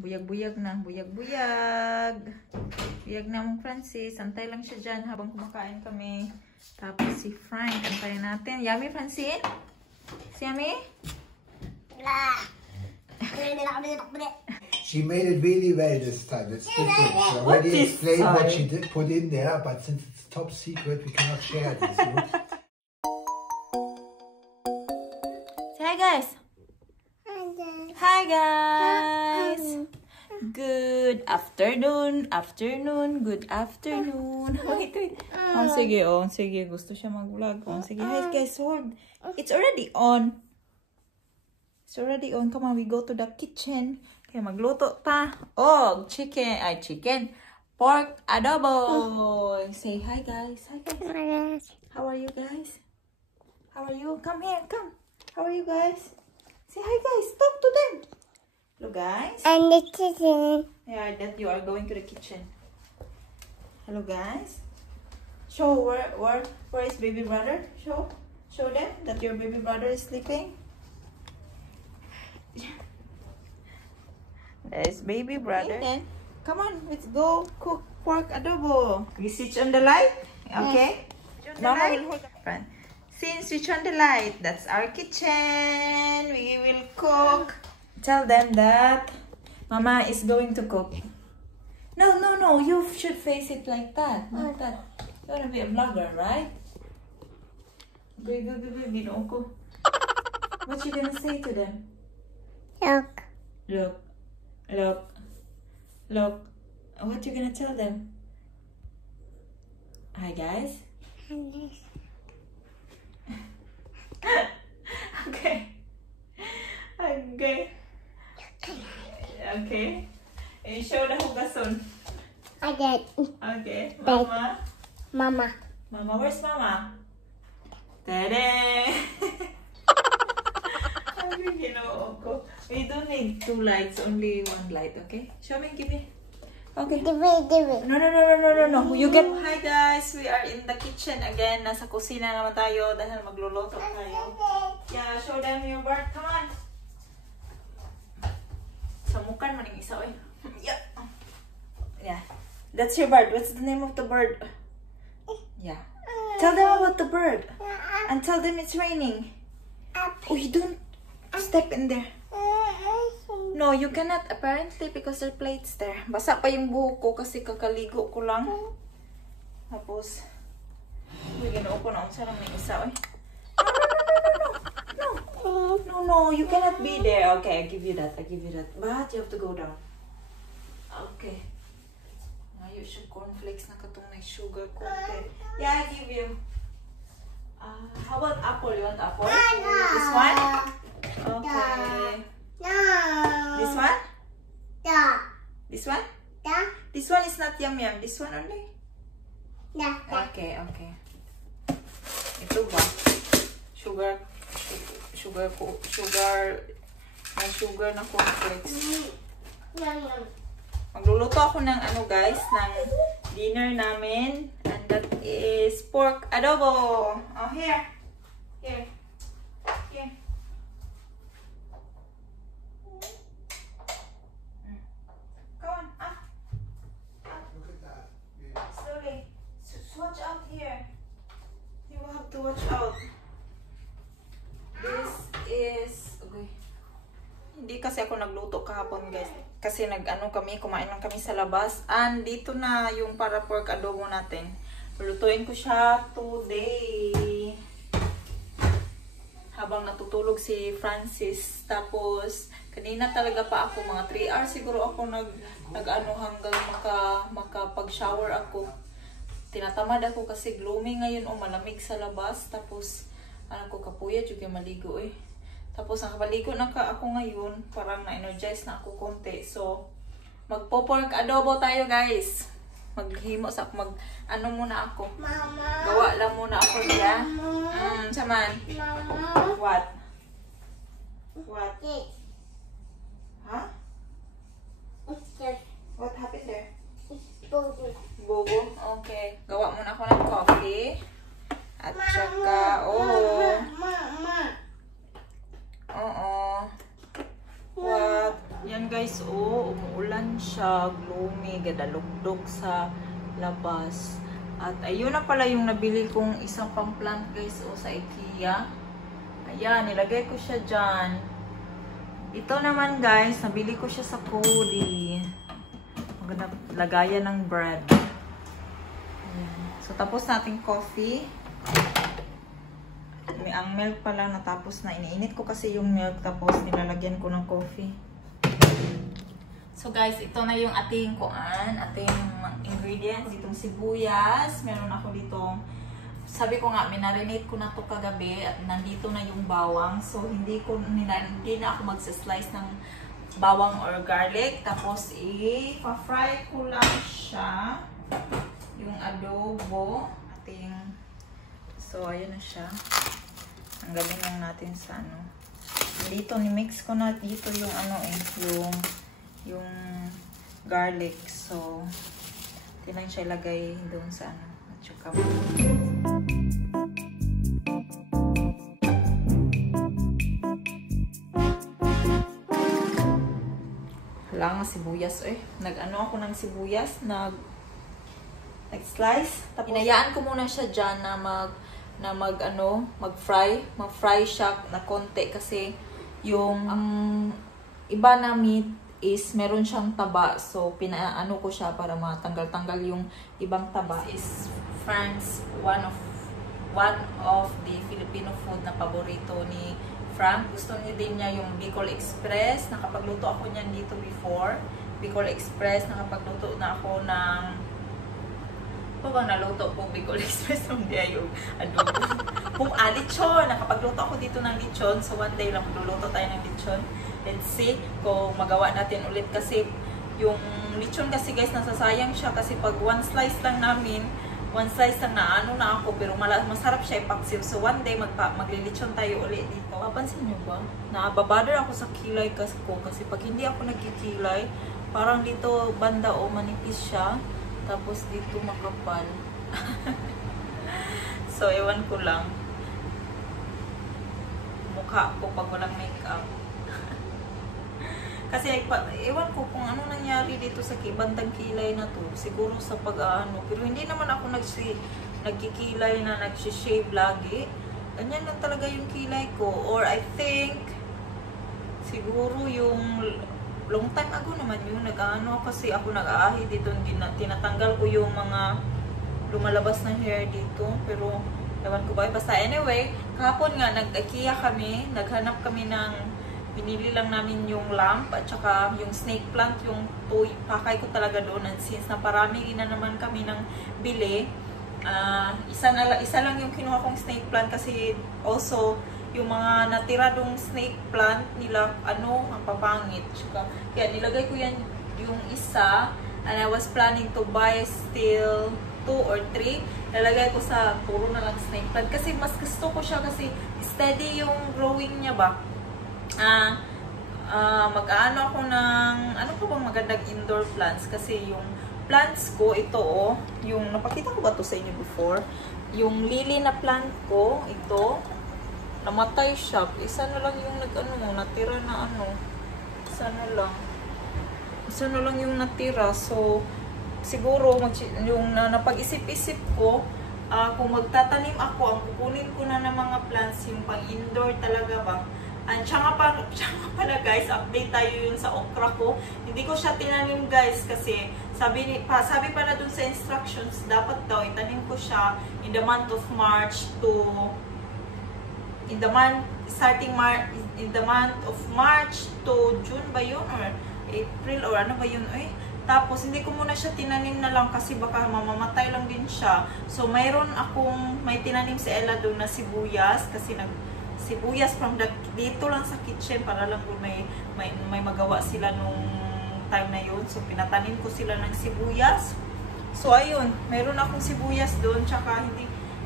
Buyag-buyag na. Buyag-buyag. Buyag na mong Francis. Antay lang siya dyan habang kumakain kami. Tapos si Frank. Antayin natin. Yummy, Francine? Si Yummy? She made it really well this time. It's different. She already explained what she did put in there, but since it's top secret, we cannot share this. Say hi, guys. Hi, guys. Good afternoon. Good afternoon. Wait. Sige. Gusto siya mag-vlog. Sige, hi, guys. Hold. It's already on. Come on, we go to the kitchen. Okay, magluto ta. Oh, chicken. Pork adobo. Say hi, guys. Hi, guys. How are you, guys? How are you? Come here, come. How are you, guys? Say hi, guys. Talk to them. Hello, guys. And the kitchen. Yeah, that you are going to the kitchen. Hello, guys. Show where is baby brother? Show them that your baby brother is sleeping. There's baby brother. Then, come on, let's go cook pork adobo. We switch on the light, okay? Yes. Mama will hold the Since switch on the light, that's our kitchen. We will cook. Tell them that Mama is going to cook. No. You should face it like that, not that. You wanna be a vlogger, right? Go. What you gonna say to them? Look. What you gonna tell them? Hi, guys. Okay. And show the hugason. Okay. Mama, where's Mama? Tada! We don't need 2 lights, only 1 light, okay? Show me, give me. Okay. Give it. No. You get. Hi, guys. We are in the kitchen again. Nasa kusina naman tayo dahil magluluto tayo. Yeah, show them your bird. Come on. Samukan man yung isa, eh. Yeah. That's your bird. What's the name of the bird? Yeah. Tell them about the bird. And tell them it's raining. Oh, you don't step in there. No, you cannot apparently because there are plates there. Basa pa yung buhok ko kasi kakaligo ko lang. Tapos, ginoo ko na unsa lang yung isa, eh. No, you cannot be there. Okay, I give you that. But you have to go down. Okay. Ngayon siya cornflakes na katong may sugar content. Yeah, I give you. How about apple? You want apple? This one? Okay. This one? This one? This one is not yum. This one only? Okay. Ito ba? May sugar na cornflakes. Magluluto ako ng guys, ng dinner namin. And that is pork adobo. Oh, here. Come on, up. Look at that. Slowly. Watch out here. You will have to watch out. This is... Okay. Hindi kasi ako nagluto kahapon, guys. Kasi kumain lang kami sa labas. And dito na yung para pork adobo natin. Lulutuin ko siya today. Habang natutulog si Francis. Tapos, kanina talaga pa ako, mga 3 hours siguro ako hanggang makapag-shower ako. Tinatamad ako kasi gloomy ngayon o malamig sa labas. Tapos, kapuya juga maligo, eh. Tapos, nakapaligo na ako ngayon. Parang na-energize na ako konti. So, magpo-pork adobo tayo, guys. Maghimo sa muna ako. Mama. Gawa lang muna ako niya. Saman. Mama. What? Yes. Huh? Yes. What happened there? Bobo. Bobo? Okay. Gawa muna ako ng coffee. At saka, Mama. What? Yan guys, umuulan siya, gloomy, gadalugdog sa labas. At ayun na pala yung nabili kong isang pang plant guys sa IKEA. Ayan, nilagay ko siya dyan. Ito naman guys, nabili ko siya sa Cody. Maganda lagayan ng bread. Ayan. So tapos natin coffee. Ang milk pala natapos na. Iniinit ko kasi yung milk tapos nilalagyan ko ng coffee. So guys, ito na yung ating ating ingredients. Ditong sibuyas. Meron ako ditong, sabi ko nga, minarinate ko na to kagabi at nandito na yung bawang. So hindi na ako magsaslice ng bawang or garlic. Tapos i-fry ko lang siya. Yung adobo. So ayun na siya. Tanggalin lang natin sa ano. Dito ni-mix ko na dito yung yung garlic. So tinang siya ilagay doon sa ano. At saka wala nga sibuyas nag-ano ako ng sibuyas, nag-slice. Tapos inayaan ko muna siya dyan na mag-fry siya na konti kasi yung iba na meat is meron siyang taba. So pinaano ko siya para matanggal-tanggal yung ibang taba. This is Frank's one of the Filipino food na paborito ni Frank. Gusto niya din niya yung Bicol Express. Nakapagluto ako niyan dito before. Bicol Express, nakapagluto na ako ng bang naluto po Bicol Express ng dia yung adobo. Lechon. Nakapagluto ako dito ng lechon. So one day lang magluluto tayo ng lechon. Let's see kung magawa natin ulit kasi yung lechon kasi guys nasasayang siya kasi pag one slice lang na ako pero masarap siya ipaksiw. So one day maglilechon tayo ulit dito. Papansin nyo ba? Nababother ako sa kilay ko kasi pag hindi ako nagkikilay parang dito banda manipis siya. Tapos dito makapal. So, ewan ko lang. Mukha ko pag walang makeup. Kasi, ewan ko kung ano nangyari dito sa bandang kilay na to. Siguro sa pag-ano. Pero hindi naman ako nagkikilay na nagsishave lagi. Ganyan lang talaga yung kilay ko. Or I think, siguro yung long time ago naman yung nag-ano kasi ako nag-aahi dito, tinatanggal ko yung mga lumalabas na hair dito, pero ewan ko ba, basta anyway, kahapon nga nag-IKEA kami, naghanap kami ng, binili lang namin yung lamp at saka yung snake plant, yung pakay ko talaga doon, and since na parami na naman kami ng bili, isa lang yung kinuha kong snake plant kasi also yung mga natira dong snake plant nila, ang papangit. Kaya nilagay ko yan yung isa. And I was planning to buy still 2 or 3. Nilagay ko sa puro na lang snake plant. Kasi mas gusto ko siya kasi steady yung growing niya ba. Mag-ano ako ng, ano pa bang magandang indoor plants? Kasi yung plants ko, ito yung, napakita ko ba ito sa inyo before? Yung lily na plant ko, ito, namatay siya. Isa na lang yung natira na Isa na lang yung natira. So, siguro, yung napag-isip-isip ko, kung magtatanim ako, ang kukunin ko na ng mga plants, yung pang-indoor talaga ba. And tsaka pala guys, update tayo yun sa okra ko. Hindi ko siya tinanim guys kasi sabi pala dun sa instructions, dapat daw itanim ko siya in the month of March to in the month of March to June ba yun or April or ano ba yun tapos hindi ko muna siya tinanim na lang kasi baka mamamatay lang din siya. So may tinanim si Ella doon na sibuyas kasi sibuyas from dito lang sa kitchen para lang kung may magawa sila nung time na yun. So pinatanim ko sila ng sibuyas. So ayun, meron akong sibuyas doon tsaka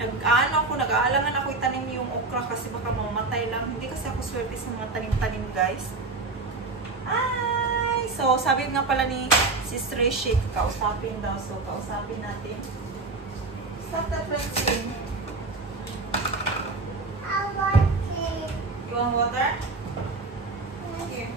nag-aalangan ako itanim yung okra kasi baka mamamatay lang. Hindi kasi ako swerte sa mga tanim-tanim guys. So sabi nga pala ni Sister Rishi, kausapin daw. So kausapin natin. Stop that Francine. I want it. You want water? Here.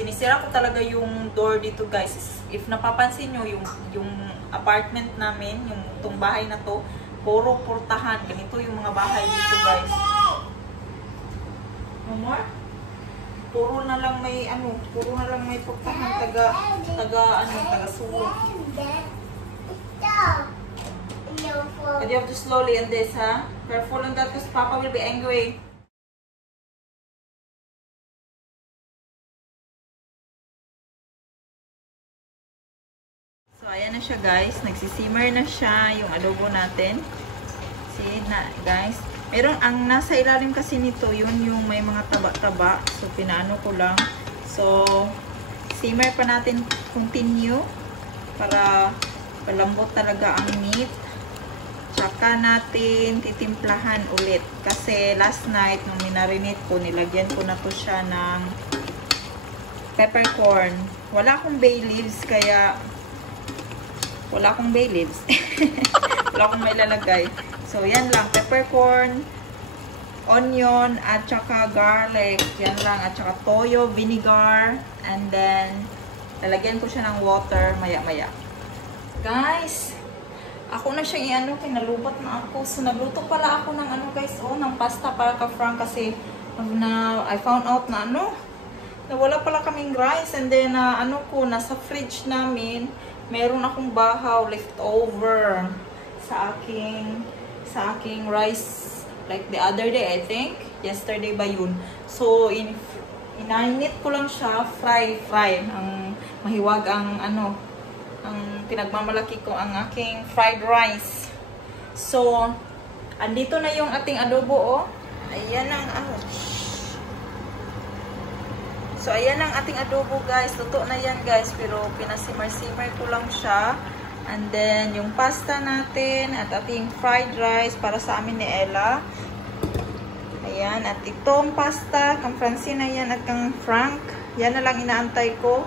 sinisira ko talaga yung door dito guys. If napapansin nyo, yung apartment namin, yung itong bahay na to, puro portahan. Ganito yung mga bahay dito guys. No more? Puro na lang may portahan, taga sulok. And you have to slowly on this, ha? Careful on that because Papa will be angry. So, ayan na siya guys. Nagsisimmer na siya yung adobo natin. See na guys. Meron, ang nasa ilalim kasi nito, yun yung may mga taba-taba. So, pinaano ko lang. So, simmer pa natin continue para palambot talaga ang meat. Tsaka natin titimplahan ulit. Kasi last night, nung minarinate ko, nilagyan ko na to siya ng peppercorn. Wala akong bay leaves, kaya wala akong bay leaves. Wala akong may lalagay. So, yan lang. Peppercorn, onion, at saka garlic. Yan lang. At saka toyo, vinegar. And then, lalagyan ko siya ng water maya-maya. Guys, ako na siya pinalubat na ako. So, nagluto pala ako ng guys, ng pasta para ka Frank kasi I found out na na wala pala kaming rice. And then, nasa fridge namin, meron akong bahaw leftover sa aking rice like the other day, I think. Yesterday ba yun? So, inainit ko lang siya, fry. Ang mahiwag ang pinagmamalaki ko ang aking fried rice. So, andito na yung ating adobo, Ayan ang So, ayan ang ating adobo, guys. Luto na yan, guys. Pero, pinasimmer-simmer ko lang siya. And then, yung pasta natin at ating fried rice para sa amin ni Ella. Ayan. At itong pasta, kang Francine na yan at kang Frank. Yan na lang inaantay ko.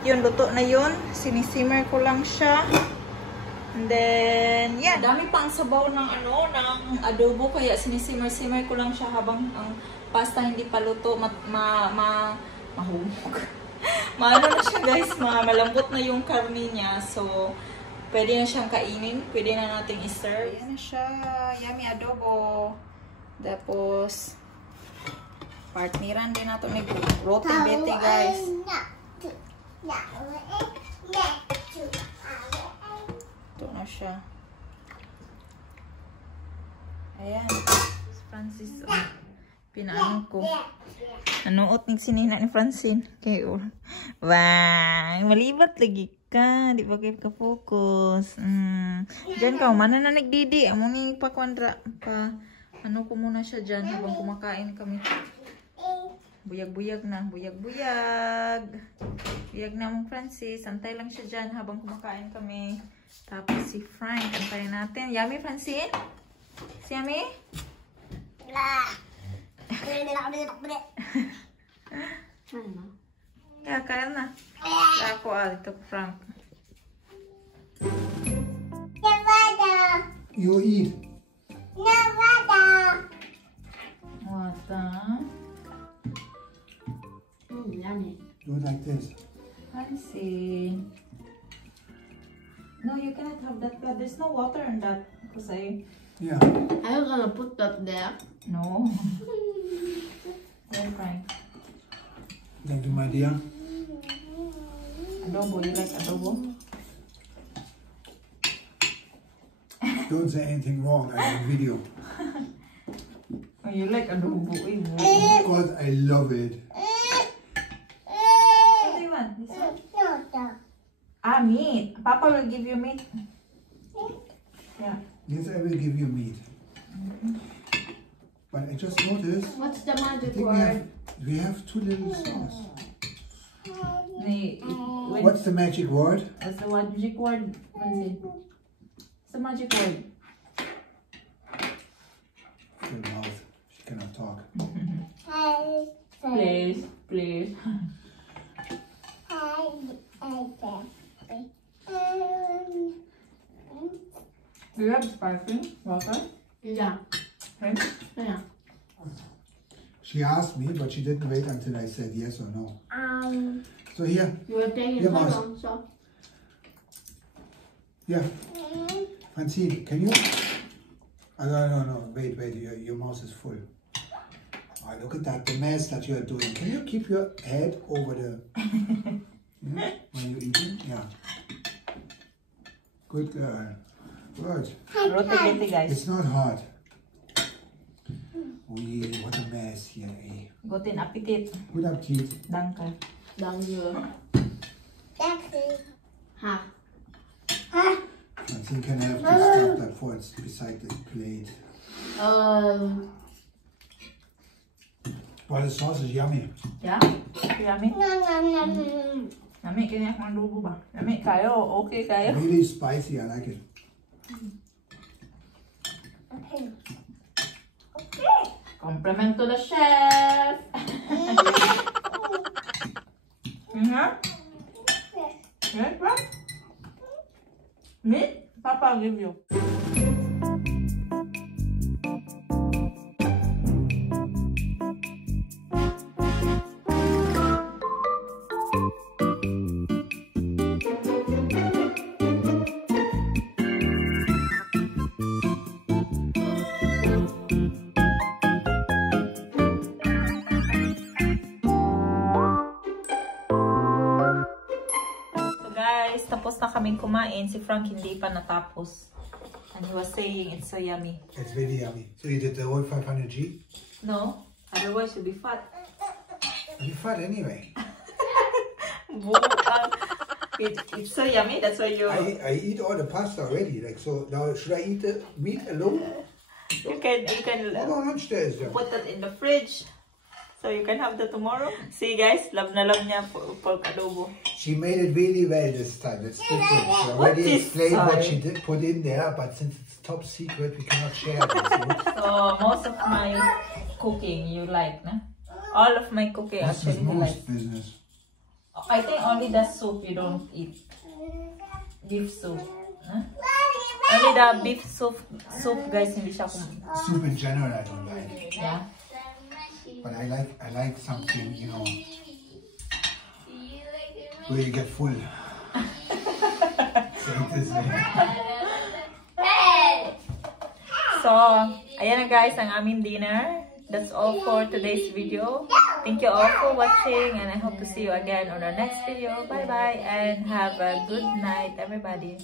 Yun, luto na yun. Sinisimmer ko lang siya. And then, yan. Dami pa ang sabaw ng ng adobo. Kaya sinisimmer-simmer ko lang siya habang ang pasta hindi pa luto. Mahumog. Maano na siya, guys. Malambot na yung karne niya. So, pwede na siyang kainin. Pwede na nating i-serve. Ayan na siya. Yummy adobo. Tapos, partneran din nato ni roti bete, guys. Ito na siya. Ayan. Francis, pinaano ko. Nanuot ni sinina ni Francine. Kayo. Wow! Malibat lagi ka. Di ba kayo ka-focus? Diyan ka. Mana na nagdidi. Among ni pa kwandra. Ko muna siya dyan habang kumakain kami. Buyag-buyag na. Buyag-buyag. Buyag na mong Francis. Antay lang siya dyan habang kumakain kami. Tapos si Frank. Antayin natin. Yummy, Francine? Si Yummy? Ya, kain na. Ako ito, Frank. You eat. Water. Yummy. Do it like this. Francine. No, you cannot have that. There's no water in that. Because Yeah. I'm gonna put that there. No. Then Frank. Thank you, my dear. Adobo. You like adobo? Don't say anything wrong. I'm on video. Oh, you like adobo? Of course, I love it. What do you want? This one? Meat. Papa will give you meat. Yeah. Yes, I will give you meat. But I just noticed. What's the I magic think word? we have too little sauce. What's What's the magic word? the magic word? What's the magic word? Her mouth. She cannot talk. Please, please. Do you have sparkling water? Yeah. Okay. Yeah. She asked me, but she didn't wait until I said yes or no. So here. You were taking Here, so Mouse. long, so. Yeah. Francine, can you? No. Wait. Your mouse is full. Oh, look at that, the mess that you are doing. Can you keep your head over the... yeah, when you're eating? Yeah. Good girl. Good. Roti guys. It's not hard. Oh yeah, what a mess here, eh? Guten Appetit. Good appetit. Danke. Danke. Ha. Francine can have to stop that for it's beside the plate. Well, the sauce is yummy. Yeah? Yummy? Yummy, kaya akong adobo ba? Yummy kayo, okay kayo? Really spicy, I like it. Compliment to the chef! Yes, right? Meat? Papa will give you. Guys, tapos na kaming kumain. Si Frank hindi pa natapos. And he was saying it's so yummy. It's really yummy. So you did the whole 500G? No? Otherwise you'll be fat. You're fat anyway. It's so yummy, that's why you... I eat all the pasta already. Like, so now should I eat the meat alone? You can How much there is there? put that in the fridge. So you can have that tomorrow. See guys, love na love niya pork adobo. She made it really well this time. It's different. She already explained what she did put in there, but since it's top secret, we cannot share this. So most of my cooking you like, na? All of my cooking This is actually you like. most business. I think only the soup you don't eat. Beef soup. Huh? Only the beef soup guys hindi siya Soup in general I don't like. Yeah. But I like something, you know, where you get full. Say it this way. So, ayan na guys ang aming dinner. That's all for today's video. Thank you all for watching and I hope to see you again on our next video. Bye bye and have a good night everybody.